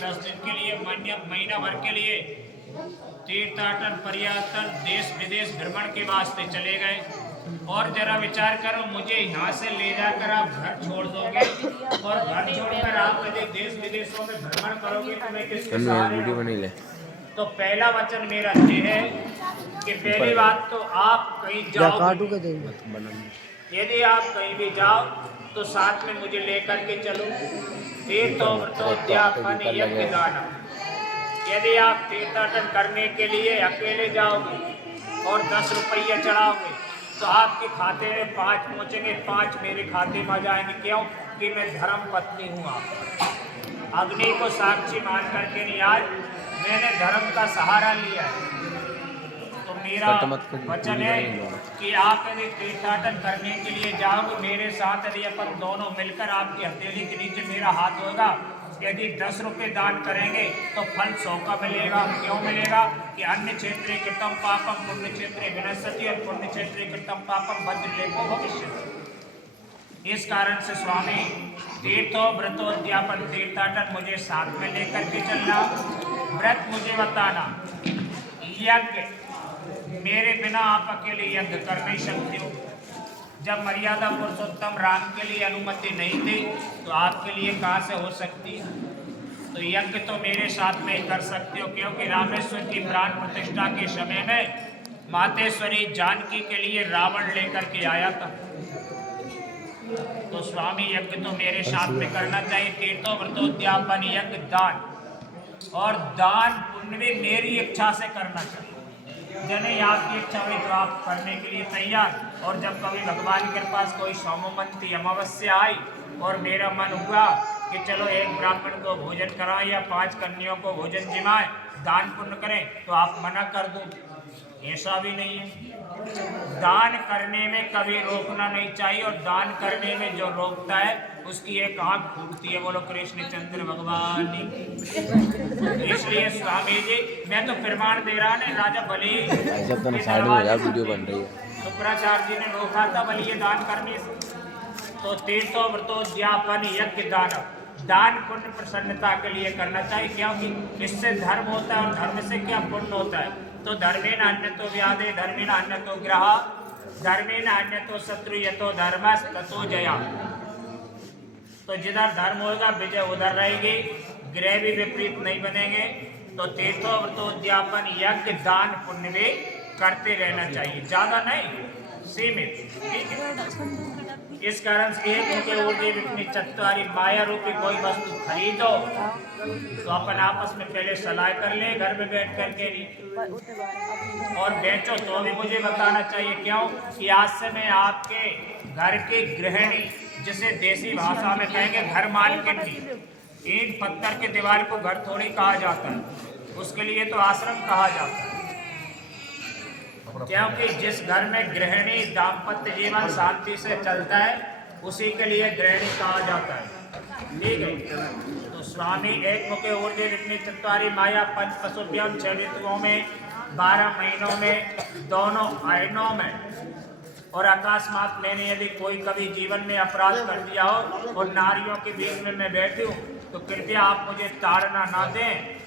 10 दिन के लिए महीना भर के लिए तीर्थाटन पर्यटन देश विदेश भ्रमण के वास्ते चले गए। और जरा विचार करो, मुझे यहाँ से ले जाकर आप घर छोड़ दोगे और घर छोड़कर आप यदि देश विदेशों में भ्रमण करोगे तो मैं किसके सहारे रहूं? तो पहला वचन मेरा ये है कि पहली बात तो आप कहीं जाओ, यदि आप कहीं भी जाओ तो साथ में मुझे लेकर के चलो। तीर्थोद्यापन यज्ञ दानम। यदि आप तीर्थाटन करने के लिए अकेले जाओगे और 10 रुपया चढ़ाओगे तो आपके खाते में 5 पहुँचेंगे, 5 मेरे खाते में आ जाएंगे। क्यों? कि मैं धर्म पत्नी हूँ। आप अग्नि को साक्षी मान करके नहीं, आज मैंने धर्म का सहारा लिया है। तो मेरा वचन है कि आप यदि तीर्थाटन करने के लिए जाओगे मेरे साथ, यदि अपन दोनों मिलकर आपकी हथेली के नीचे मेरा हाथ होगा, यदि 10 रुपये दान करेंगे तो फल 100 का मिलेगा। क्यों मिलेगा? कि अन्य क्षेत्रे कृतम पापम पुण्य क्षेत्रे विनश्यति और पुण्य क्षेत्रे कृतम पापम वज्रलेपो भविष्यति। इस कारण से स्वामी तीर्थो व्रतोद्यापन तीर्थाटन मुझे साथ में लेकर के चलना, व्रत मुझे बताना। यज्ञ मेरे बिना आप अकेले यज्ञ कर नहीं सकते हो। जब मर्यादा पुरुषोत्तम राम के लिए अनुमति नहीं थी तो आपके लिए कहाँ से हो सकती है? तो यज्ञ तो मेरे साथ में ही कर सकते हो, क्योंकि रामेश्वर की प्राण प्रतिष्ठा के समय में मातेश्वरी जानकी के लिए रावण लेकर के आया था। तो स्वामी यज्ञ तो मेरे साथ में करना चाहिए। तीर्थो व्रतोद्यापन यज्ञ दान, और दान पुण्य भी मेरी इच्छा से करना चाहिए। जने आपकी इच्छा हुई तो आप करने के लिए तैयार। और जब कभी भगवान के पास कोई सोमवंती अमावस्या आई और मेरा मन हुआ कि चलो एक ब्राह्मण को भोजन कराएं या 5 कन्याओं को भोजन जिमाएं, दान पुण्य करें, तो आप मना कर दो, ऐसा भी नहीं है। दान करने में कभी रोकना नहीं चाहिए, और दान करने में जो रोकता है उसकी एक आंख फूटती है। बोलो कृष्णचंद्र भगवान। इसलिए स्वामी जी मैं तो प्रमाण दे रहा ना, राजा बलि वीडियो बन रही है, शुक्राचार्य जी ने रोका था बलि दान करने से। तो तीर्थो व्रतोद्यापन यज्ञ दान, दान पुण्य प्रसन्नता के लिए करना चाहिए, क्योंकि इससे धर्म होता है। और धर्म से क्या पुण्य होता है? तो धर्मेण अन्यतो व्याधे धर्मेण अन्यतो ग्रह धर्मेण अन्यतो शत्रु यतो धर्मस् ततो जया। तो जिधर धर्म होगा विजय उधर रहेगी, ग्रह भी विपरीत नहीं बनेंगे। तो तीर्थो व्रतोद्यापन यज्ञ दान पुण्य भी करते रहना चाहिए, ज्यादा नहीं, सीमित, ठीक है। इस कारण से एक मुखे ऊर्जे इतनी चतुरी माया रूपी कोई वस्तु खरीदो तो अपन आपस में पहले सलाह कर ले, घर में बैठ करके नहीं, और बेचो तो भी मुझे बताना चाहिए। क्यों? कि आज से मैं आपके घर की गृहिणी, जिसे देसी भाषा में कहेंगे घर मालकिनी, ईंट पत्थर के दीवार को घर थोड़ी कहा जाता है, उसके लिए तो आश्रम कहा जाता है। क्योंकि जिस घर में गृहिणी दाम्पत्य जीवन शांति से चलता है उसी के लिए गृहिणी कहा जाता है, ठीक है। तो स्वामी एक मुखे ऊर्जे इतनी चतुरी माया पंच पशुभ्यम 6 ऋतुओं में 12 महीनों में दोनों आयनों में, और अकस्मात मैंने यदि कोई कभी जीवन में अपराध कर दिया हो और नारियों के बीच में मैं बैठी हूँ तो कृपया आप मुझे ताड़ना ना दें,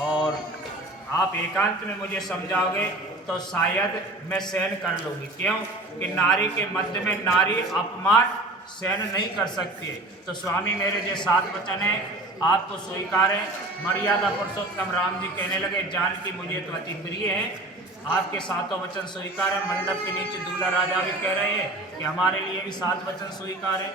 और आप एकांत में मुझे समझाओगे तो शायद मैं सहन कर लूँगी। क्यों? कि नारी के मध्य में नारी अपमान सहन नहीं कर सकती है। तो स्वामी मेरे जो 7 वचन है आपको स्वीकार है। मर्यादा पुरुषोत्तम राम जी कहने लगे जानकी मुझे तो अति प्रिय है, आपके 7 वचन स्वीकार है। मंडप के नीचे दूल्हा राजा भी कह रहे हैं कि हमारे लिए भी 7 वचन स्वीकार है,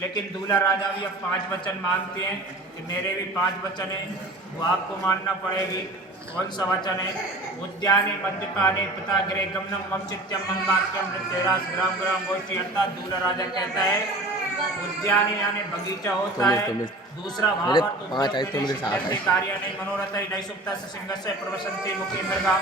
लेकिन दूल्हा राजा भी अब 5 वचन मांगते हैं कि मेरे भी 5 वचन हैं, वो आपको मानना पड़ेगी। कौन सा वचन है? उद्याने मद्यपाने पिता गृह गमनम मम चित्यम मम वाक्यम नृत्यरास ग्राम ग्राम गोष्ठी। अर्थात दूल्हा राजा कहता है उद्याने यानी बगीचा होता है, दूसरा भाव कार्य नहीं मनोरथ नहीं सुप्ता से सिंह से प्रवसंती मुखी मृगा।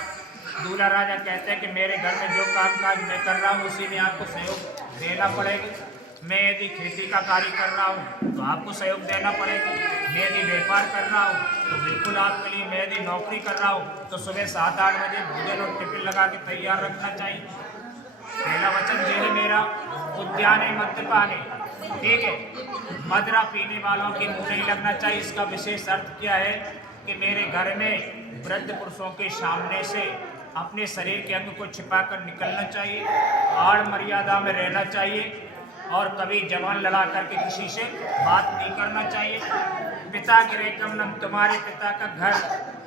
दूल्हा राजा कहते हैं कि मेरे घर में जो काम काज मैं कर रहा हूँ उसी में आपको सहयोग देना पड़ेगा। मैं यदि खेती का कार्य कर रहा हूँ तो आपको सहयोग देना पड़ेगा। मैं यदि व्यापार कर रहा हूँ तो बिल्कुल आपके लिए, मैं यदि नौकरी कर रहा हूँ तो सुबह 7-8 बजे भोजन और टिफिन लगा के तैयार रखना चाहिए। पहला वचन ये है मेरा, उद्याने मद्यपाने, ठीक है। मदिरा पीने वालों के मुंह नहीं लगना चाहिए। इसका विशेष अर्थ क्या है कि मेरे घर में वृद्ध पुरुषों के सामने से अपने शरीर के अंग को छिपाकर निकलना चाहिए, आड़ मर्यादा में रहना चाहिए और कभी जबान लड़ा करके किसी से बात नहीं करना चाहिए। पिता गिरेकम, तुम्हारे पिता का घर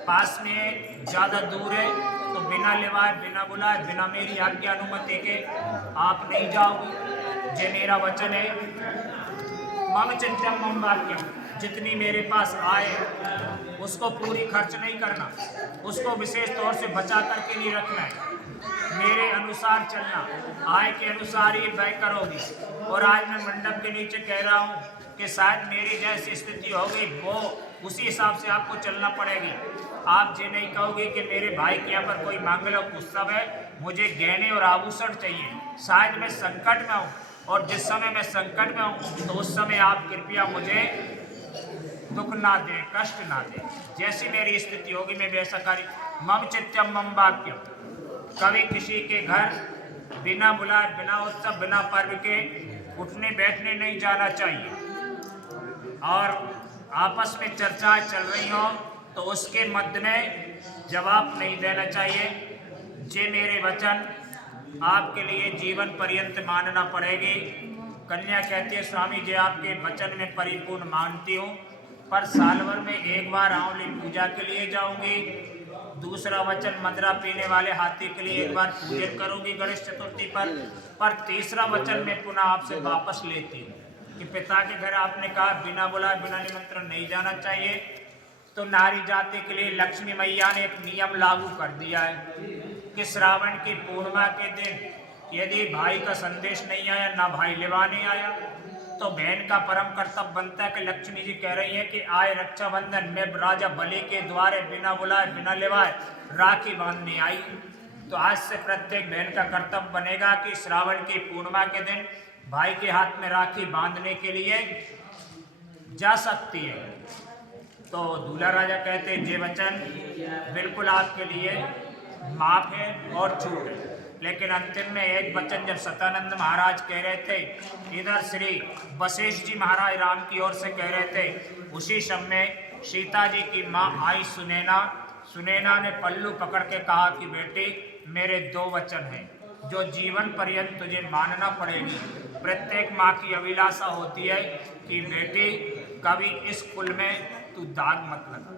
पास में ज़्यादा दूर है तो बिना लिवाए, बिना बुलाए, बिना मेरी आज्ञा अनुमति के आप नहीं जाओगे। ये मेरा वचन है। मम चिंतम मम वाक्यम, जितनी मेरे पास आए उसको पूरी खर्च नहीं करना, उसको विशेष तौर से बचा करके नहीं रखना है। मेरे अनुसार चलना, आय के अनुसार ही व्यय करोगी। और आज मैं मंडप के नीचे कह रहा हूँ कि शायद मेरी जैसी स्थिति होगी वो उसी हिसाब से आपको चलना पड़ेगी। आप ये नहीं कहोगे कि मेरे भाई के यहाँ पर कोई मंगल उत्सव है, मुझे गहने और आभूषण चाहिए। शायद मैं संकट में हूँ और जिस समय मैं संकट में हूँ तो उस समय आप कृपया मुझे दुख ना दें, कष्ट ना दें। जैसी मेरी स्थिति होगी मैं वैसा कार्य। मम चित्यम मम वाक्यम, कभी किसी के घर बिना बुलाए, बिना उत्सव, बिना पर्व के उठने बैठने नहीं जाना चाहिए। और आपस में चर्चाएं चल रही हों तो उसके मध्य में जवाब नहीं देना चाहिए। जे मेरे वचन आपके लिए जीवन पर्यंत मानना पड़ेगी। कन्या कहती है स्वामी जी आपके वचन में परिपूर्ण मानती हूँ, पर साल भर में एक बार आंवली पूजा के लिए जाऊंगी। दूसरा वचन मदिरा पीने वाले हाथी के लिए एक बार पूजन करूंगी गणेश चतुर्थी पर तीसरा वचन मैं पुनः आपसे वापस लेती हूँ कि पिता के घर आपने कहा बिना बुलाए, बिना निमंत्रण नहीं जाना चाहिए। तो नारी जाति के लिए लक्ष्मी मैया ने एक नियम लागू कर दिया है कि श्रावण की पूर्णिमा के दिन यदि भाई का संदेश नहीं आया, ना भाई लेवा नहीं आया, तो बहन का परम कर्तव्य बनता है कि लक्ष्मी जी कह रही है कि आए रक्षाबंधन में राजा बलि के द्वारे बिना बुलाए, बिना लेवाए राखी बांधने आई। तो आज से प्रत्येक बहन का कर्तव्य बनेगा कि श्रावण की पूर्णिमा के दिन भाई के हाथ में राखी बांधने के लिए जा सकती है। तो दूल्हा राजा कहते हैं ये वचन बिल्कुल आपके लिए माफ है और छूट है। लेकिन अंतिम में एक वचन जब सतानंद महाराज कह रहे थे, इधर श्री वशिष्ठ जी महाराज राम की ओर से कह रहे थे, उसी समय सीता जी की माँ आई सुनैना ने पल्लू पकड़ के कहा कि बेटी मेरे दो वचन हैं जो जीवन पर्यंत तुझे मानना पड़ेगी। प्रत्येक माँ की अभिलाषा होती है कि बेटी कभी इस कुल में तू दाग मत लगा।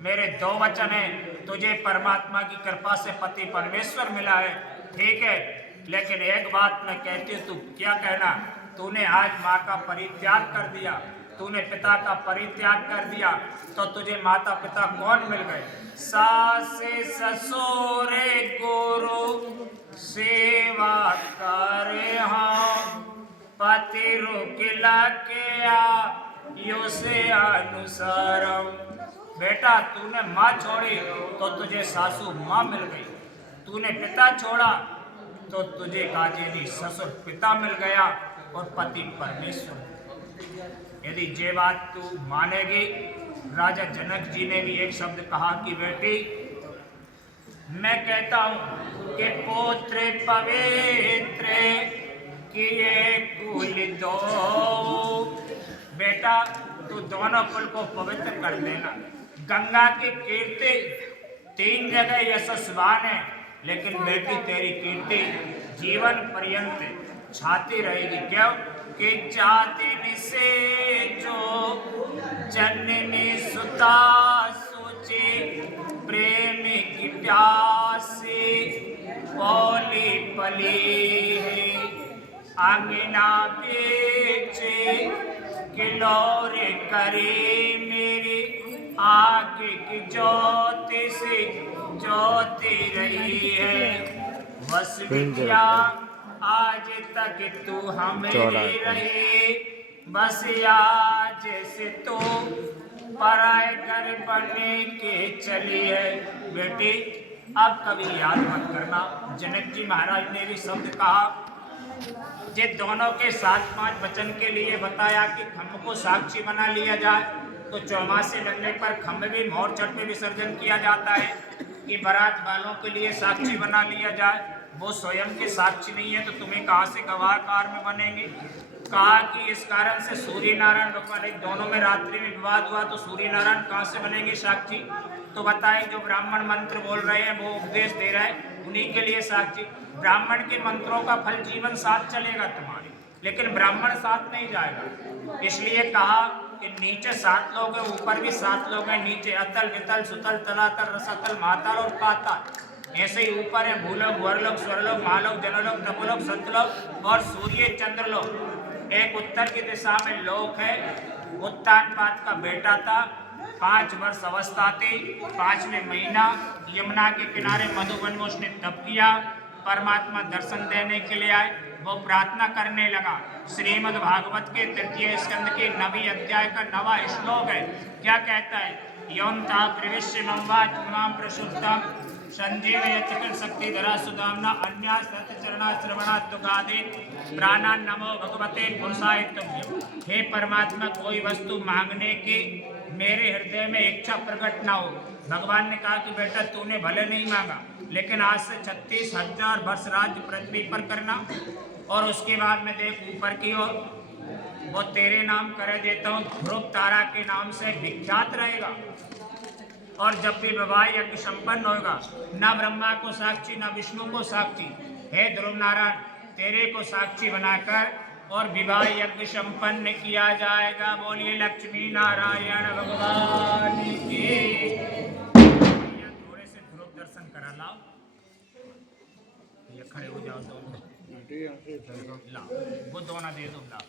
मेरे दो वचन हैं, तुझे परमात्मा की कृपा से पति परमेश्वर मिला है, ठीक है, लेकिन एक बात मैं कहती हूँ, तू क्या कहना, तूने आज माँ का परित्याग कर दिया, तूने पिता का परित्याग कर दिया, तो तुझे माता पिता कौन मिल गए? सास ससुर गुरु सेवा करे हम, पति रुकिला के आयु से अनुसारम। बेटा तूने माँ छोड़ी तो तुझे सासू माँ मिल गई, तूने पिता छोड़ा तो तुझे काजेली ससुर पिता मिल गया और पति परमेश्वर। यदि ये बात तू मानेगी, राजा जनक जी ने भी एक शब्द कहा कि बेटी मैं कहता हूँ कि पुत्र पवित्र किए कुल दो। बेटा तू दोनों कुल को पवित्र कर देना। गंगा की कीर्ति 3 जगह यशस्वान है, लेकिन बेटी तेरी कीर्ति जीवन पर्यंत छाती रहेगी। क्यों कि जातिन से जो जननी सुता सोचे, प्रेम की प्यासी पली पली है, आंगना बेचे किलोरे करे मेरी आगे की ज्योति से ज्योति रही है। बस विद्या आज तक तू हमेरी रही, बस आज से तू पराए घर बनने के चली है। बेटी अब कभी याद मत करना, जनक जी महाराज ने भी शब्द कहा, ये दोनों के 7-5 वचन के लिए बताया कि खम्भ को साक्षी बना लिया जाए। तो चौमासे लगने पर खम्भ भी मोर छठ में विसर्जन किया जाता है कि बारात वालों के लिए साक्षी बना लिया जाए। वो स्वयं के साक्षी नहीं है तो तुम्हें कहाँ से गवाह कार में बनेंगे। कहा कि इस कारण से सूर्य नारायण भगवान एक दोनों में रात्रि में विवाद हुआ, तो सूर्य नारायण कहाँ से बनेंगे साक्षी? तो बताए जो ब्राह्मण मंत्र बोल रहे हैं वो उपदेश दे रहा है उन्हीं के लिए साक्षी। ब्राह्मण के मंत्रों का फल जीवन साथ चलेगा तुम्हारे, लेकिन ब्राह्मण साथ नहीं जाएगा। इसलिए कहा कि नीचे 7 लोग हैं, ऊपर भी 7 लोग हैं। नीचे अतल वितल सुतल तलातल रसातल महातल और पाताल। ऐसे ही ऊपर है भूलोक वरलोक स्वर्लोक महालोक जनलोक तपोलोक सतलोक और सूर्य चंद्रलोक। एक उत्तर की दिशा में लोक है। उत्तानपाद का बेटा था, 5 वर्ष अवस्था थी, 5वें महीना यमुना के किनारे मधुबन में उसने तप किया। परमात्मा दर्शन देने के लिए आए, वो प्रार्थना करने लगा। श्रीमद् भागवत के 3 स्कंद के 9वें अध्याय का 9वां श्लोक है। क्या कहता है? यौनता प्रविश्य ममवाच मां प्रशुद्धम संजीवय चिकन शक्ति धरा सुदामना अन्या सतचरणा श्रवणा तुगादे प्राणा नमो भगवते पुरुषाय तुभ्यम। हे परमात्मा, कोई वस्तु मांगने की मेरे हृदय में इच्छा प्रकट ना हो। भगवान ने कहा कि बेटा तूने भले नहीं मांगा, लेकिन आज से 36,000 वर्ष राज्य पृथ्वी पर करना, और उसके बाद में देख ऊपर की ओर वो तेरे नाम कर देता हूँ, ध्रुव तारा के नाम से विख्यात रहेगा। और जब भी विवाह यज्ञ संपन्न होगा, न ब्रह्मा को साक्षी न विष्णु को साक्षी, हे ध्रुव नारायण तेरे को साक्षी बनाकर और विवाह यज्ञ संपन्न किया जाएगा। बोलिए लक्ष्मी नारायण भगवान की। थोड़े से ध्रुव दर्शन करा लाओ, ये खड़े हो जाओ दोनों, लाओ वो दोनों दे दो, लाओ।